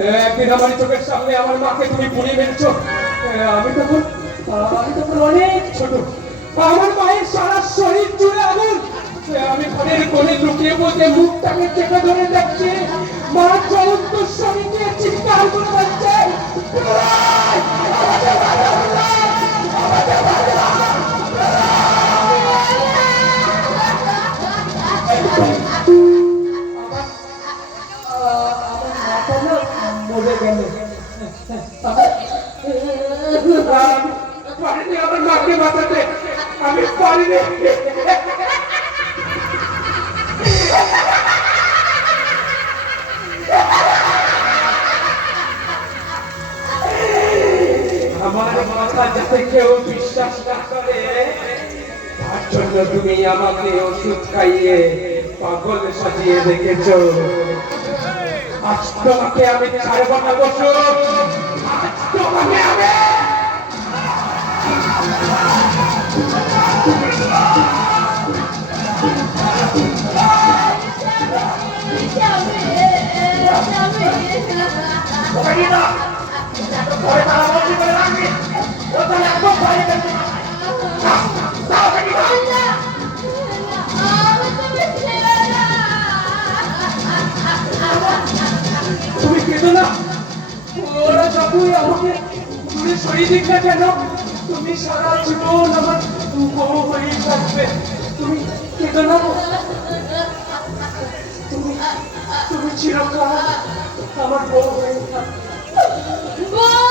একদিন আমার চোখের সামনে আমার মাকে তুমি পুড়িয়ে মেরেছো। আমি তখন অনেক ছোট। আমার মায়ের সারা শরীর জুড়ে আগুন। আমি ঘরের কোণে লুকিয়ে বসে মুখটাকে চেপে ধরে দেখছি, মা জ্বলন্ত শরীরে চিৎকার করে বলছে, মরে গেল। পারিনি আমার মাকে বাঁচাতে, আমি পারিনি। আমার মাথা যাতে কেউ বিশ্বাস না করে, তার জন্য তুমি আমাকে ওষুধ খাইয়ে পাগল সাজিয়ে রেখেছ। আজ তোমাকে আমি ছাড়ব না বসু, আজ তোমাকে আমি তুমি কেঁদো না। ওরা যতই আমাকে দূরে সরিয়ে দিক না কেন, তুমি সারা জীবন আমার বউ হয়ে থাকবে। তুমি কেঁদো না। তুমি চিরকাল আমার বউ হয়ে থাকবে।